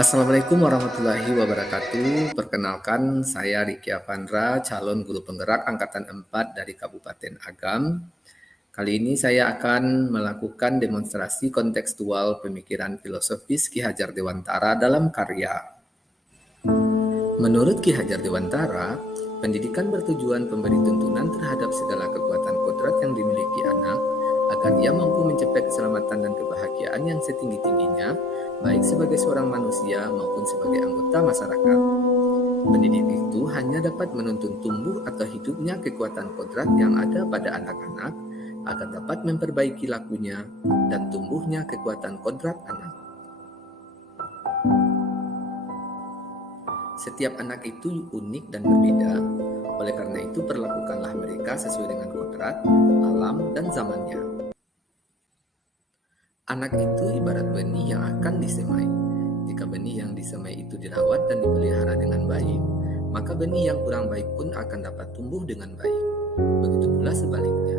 Assalamualaikum warahmatullahi wabarakatuh. Perkenalkan, saya Riki Avandra, calon guru penggerak Angkatan 4 dari Kabupaten Agam. Kali ini saya akan melakukan demonstrasi kontekstual pemikiran filosofis Ki Hajar Dewantara dalam karya. Menurut Ki Hajar Dewantara, pendidikan bertujuan memberi tuntunan terhadap segala kekuatan kodrat yang dimiliki anak agar ia mampu mencapai keselamatan dan kebahagiaan yang setinggi-tingginya, baik sebagai seorang manusia maupun sebagai anggota masyarakat. Pendidik itu hanya dapat menuntun tumbuh atau hidupnya kekuatan kodrat yang ada pada anak-anak agar dapat memperbaiki lakunya dan tumbuhnya kekuatan kodrat anak. Setiap anak itu unik dan berbeda, oleh karena itu perlakukanlah mereka sesuai dengan kodrat, alam, dan zamannya. Anak itu ibarat benih yang akan disemai. Jika benih yang disemai itu dirawat dan dipelihara dengan baik, maka benih yang kurang baik pun akan dapat tumbuh dengan baik. Begitu pula sebaliknya.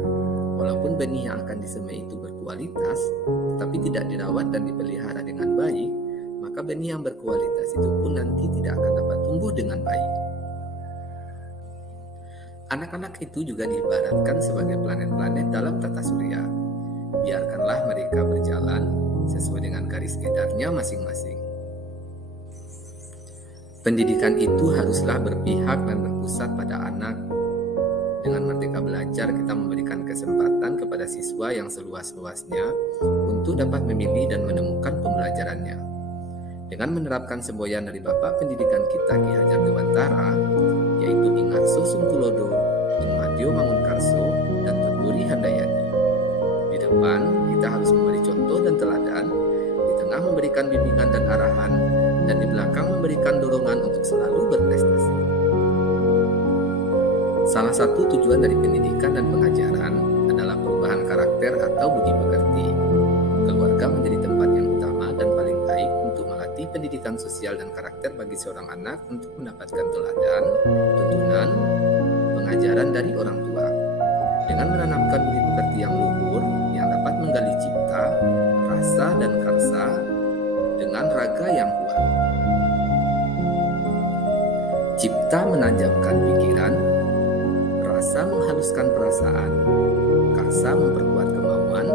Walaupun benih yang akan disemai itu berkualitas, tetapi tidak dirawat dan dipelihara dengan baik, maka benih yang berkualitas itu pun nanti tidak akan dapat tumbuh dengan baik. Anak-anak itu juga diibaratkan sebagai planet-planet dalam tata surya. Biarkanlah mereka berjalan sesuai dengan garis edarnya masing-masing. Pendidikan itu haruslah berpihak dan berpusat pada anak. Dengan Merdeka Belajar, kita memberikan kesempatan kepada siswa yang seluas-luasnya untuk dapat memilih dan menemukan pembelajarannya. Dengan menerapkan semboyan dari Bapak Pendidikan kita Ki Hajar Dewantara, yaitu Ing Arso Sungtulodo, Ing Madyo Mangunkarso, dan Tun Wuri Handayani. Di depan, kita harus memberi contoh dan teladan, di tengah memberikan bimbingan dan arahan, dan di belakang memberikan dorongan untuk selalu berprestasi. Salah satu tujuan dari pendidikan dan pengajaran adalah perubahan karakter atau budi pekerti. Keluarga menjadi tempat yang utama dan paling baik untuk melatih pendidikan sosial dan karakter bagi seorang anak untuk mendapatkan teladan, tuntunan, pengajaran dari orang tua. Dengan menanamkan budi pekerti yang luhur, yang dapat menggali cipta, rasa, dan karsa dengan raga yang kuat. Cipta menajamkan pikiran, rasa menghaluskan perasaan, karsa memperkuat kemauan,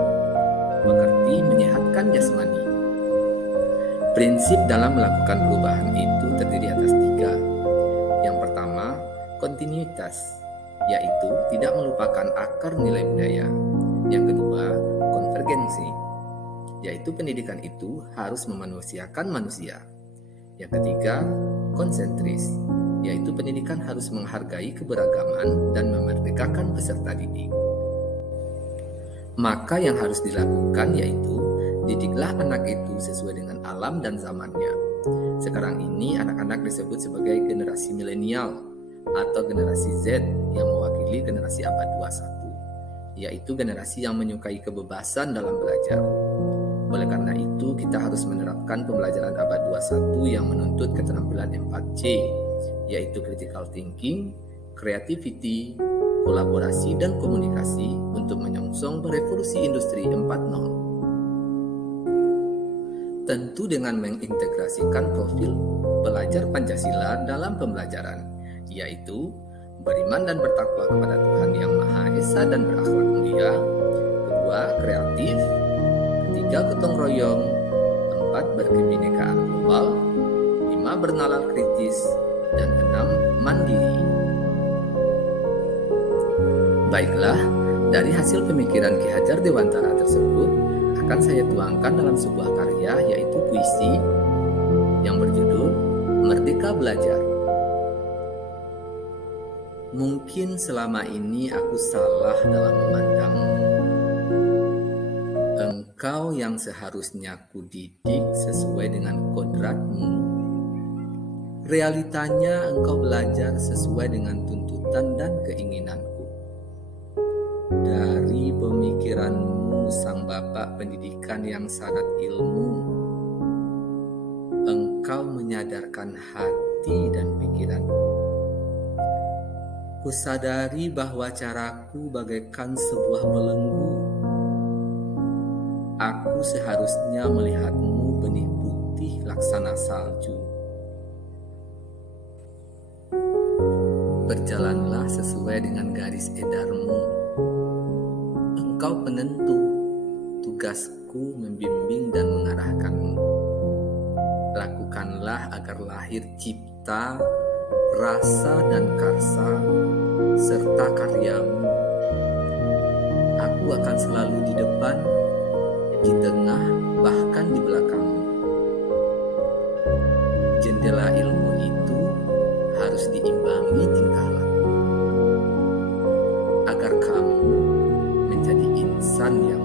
pekerti menyehatkan jasmani. Prinsip dalam melakukan perubahan itu terdiri atas 3. Yang pertama, kontinuitas, yaitu tidak melupakan akar nilai budaya. Yang kedua, konvergensi, yaitu pendidikan itu harus memanusiakan manusia. Yang ketiga, konsentris, yaitu pendidikan harus menghargai keberagaman dan memerdekakan peserta didik. Maka yang harus dilakukan yaitu didiklah anak itu sesuai dengan alam dan zamannya. Sekarang ini anak-anak disebut sebagai generasi milenial atau generasi Z yang mewakili generasi abad 21, yaitu generasi yang menyukai kebebasan dalam belajar. Oleh karena itu, kita harus menerapkan pembelajaran abad 21 yang menuntut keterampilan 4C, yaitu critical thinking, creativity, kolaborasi, dan komunikasi untuk menyongsong revolusi industri 4.0. Tentu dengan mengintegrasikan profil pelajar Pancasila dalam pembelajaran, yaitu beriman dan bertakwa kepada Tuhan Yang Maha Esa dan berakhlak mulia. Kedua, kreatif. Ketiga, gotong royong. 4, berkebinekaan global. 5, bernalar kritis. Dan 6, mandiri. Baiklah, dari hasil pemikiran Ki Hajar Dewantara tersebut akan saya tuangkan dalam sebuah karya, yaitu puisi yang berjudul Merdeka Belajar. Mungkin selama ini aku salah dalam memandangmu. Engkau yang seharusnya kudidik sesuai dengan kodratmu. Realitanya engkau belajar sesuai dengan tuntutan dan keinginanku. Dari pemikiranmu, sang Bapak Pendidikan yang syarat ilmu, engkau menyadarkan hati dan pikiranku. Kusadari bahwa caraku bagaikan sebuah belenggu. Aku seharusnya melihatmu benih putih putih laksana salju. Berjalanlah sesuai dengan garis edarmu. Engkau penentu, tugasku membimbing dan mengarahkanmu. Lakukanlah agar lahir cipta, rasa dan karsa, serta karyamu. Aku akan selalu di depan, di tengah, bahkan di belakangmu. Jendela ilmu itu harus diimbangi tingkah laku, agar kamu menjadi insan yang